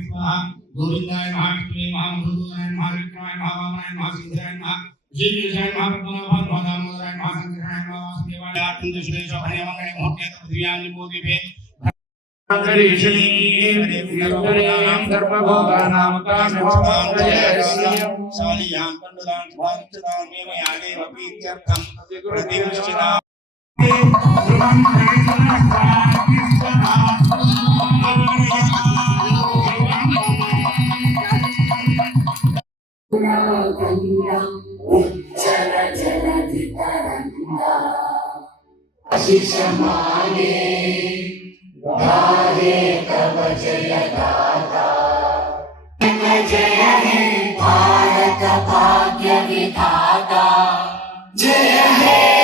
स्वाहा गोविंदाय नमः विष्णुवे नमः मधुसूदनाय नमः, विक्रमाय नमः, वामनाय नमः सिद्धाय नमः श्रीकेशाय नमः, पद्मनाभाय नमः, दामोदराय नमः संकर्षणाय नमः, वासुदेवाय आत्मन सुरेश भणे मंगले मुहूर्ते श्रीयानि मोदिभे शालियाँ प्रीत्यर्थं उज्जल जलधितरङ्गा शिशमाने गाहे तव जय गाथा जय हे भारत भाग्य विधाता जय हे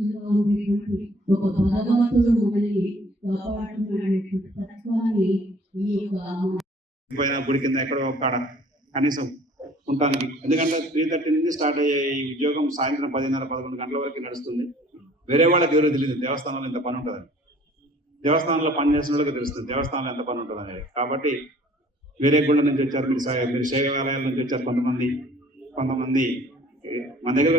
ఒక భగవంతుడు మనల్ని కాపాడుతున్నాడనేటువంటి తత్వాన్ని ఈ యొక్క గుడి కింద ఎక్కడో ఒక కాడ కనీసం ఉండటానికి ఎందుకంటే త్రీ థర్టీ నుంచి స్టార్ట్ అయ్యే ఈ ఉద్యోగం సాయంత్రం పదిన్నర పదకొండు గంటల వరకు నడుస్తుంది. వేరే వాళ్ళకి ఎవరో తెలియదు దేవస్థానంలో ఎంత పని ఉంటుందని. దేవస్థానంలో పని చేసిన వాళ్ళకి తెలుస్తుంది దేవస్థానంలో ఎంత పని ఉంటుంది అనేది కాబట్టి వేరే గుళ్ళ నుంచి వచ్చారు మీరు మీరు శైవాలయాల నుంచి వచ్చారు కొంతమంది కొంతమంది మన దగ్గర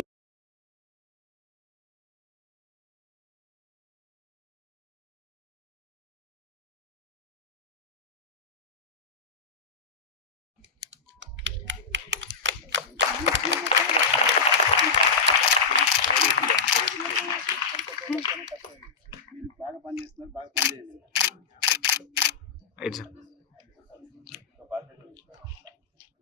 బాగా పనిచేస్తున్నారు బాగా పనిచేయండి.